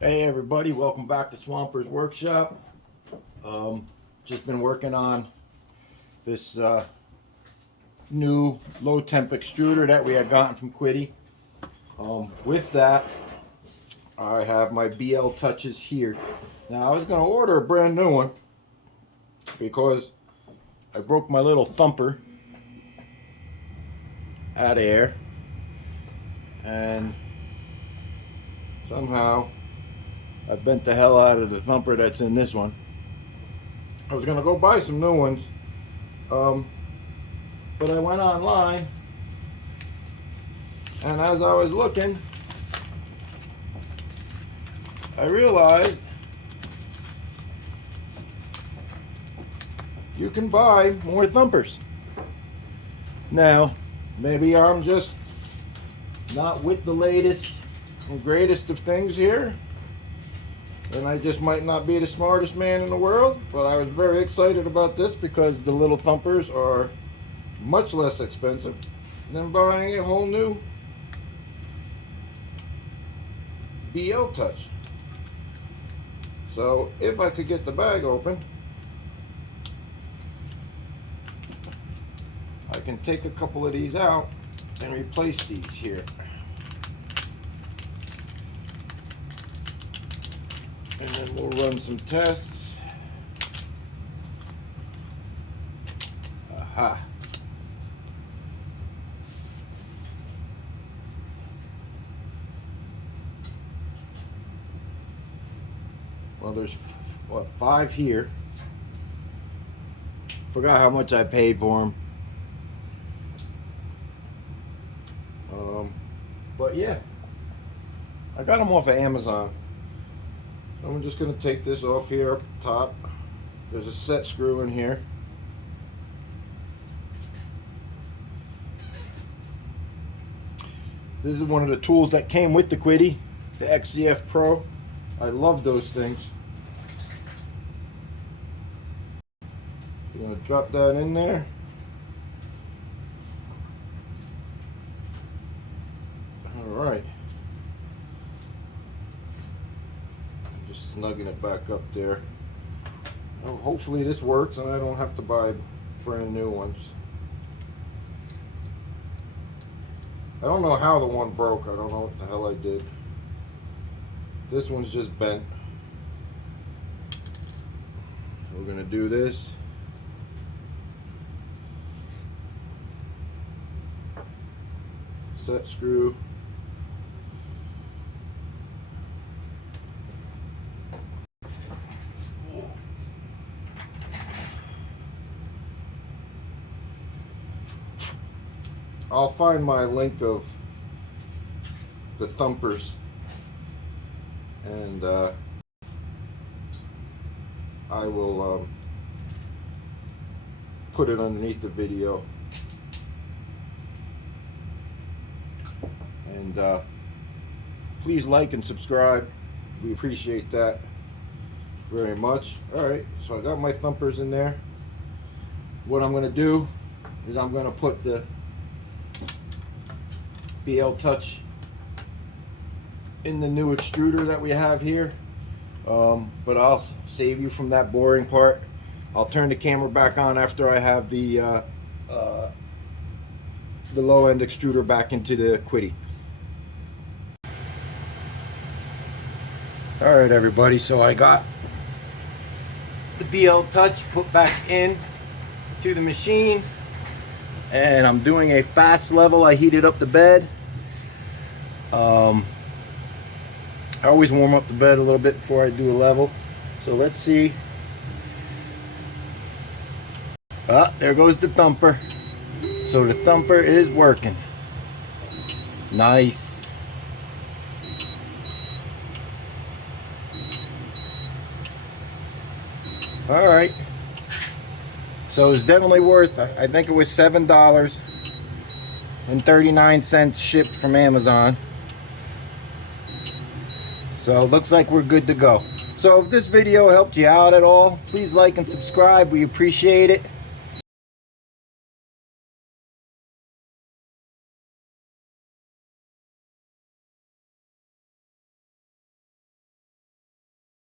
Hey everybody, welcome back to Swamper's Workshop. Just been working on this new low temp extruder that we had gotten from Quiddy. With that, I have my BLTouches here. Now I was going to order a brand new one because I broke my little thumper at air, and somehow I bent the hell out of the thumper that's in this one. I was gonna go buy some new ones, but I went online, and as I was looking, I realized you can buy more thumpers. Now, maybe I'm just not with the latest and greatest of things here, and I just might not be the smartest man in the world, but I was very excited about this because the little thumpers are much less expensive than buying a whole new BLTouch. So if I could get the bag open, I can take a couple of these out and replace these here. And then we'll run some tests. Aha. Well, there's, what, 5 here. Forgot how much I paid for them. But yeah, I got them off of Amazon. I'm just going to take this off here up top. There's a set screw in here. This is one of the tools that came with the Quiddy, the XCF Pro. I love those things. I'm going to drop that in there. Alright. Just snugging it back up there. Well, hopefully this works and I don't have to buy brand new ones. I don't know how the one broke. I don't know what the hell I did. This one's just bent. We're gonna do this. Set screw. I'll find my link of the thumpers, and I will put it underneath the video. And please like and subscribe. We appreciate that very much. Alright, so I got my thumpers in there. What I'm going to do is I'm going to put the BLTouch in the new extruder that we have here, but I'll save you from that boring part. I'll turn the camera back on after I have the low end extruder back into the Quiddy. Alright everybody, so I got the BLTouch put back in to the machine, and I'm doing a fast level. I heated up the bed. I always warm up the bed a little bit before I do a level. So let's see. There goes the thumper. So the thumper is working. Nice. Alright. So it's definitely worth, I think it was $7.39 shipped from Amazon. So it looks like we're good to go. So if this video helped you out at all, please like and subscribe. We appreciate it.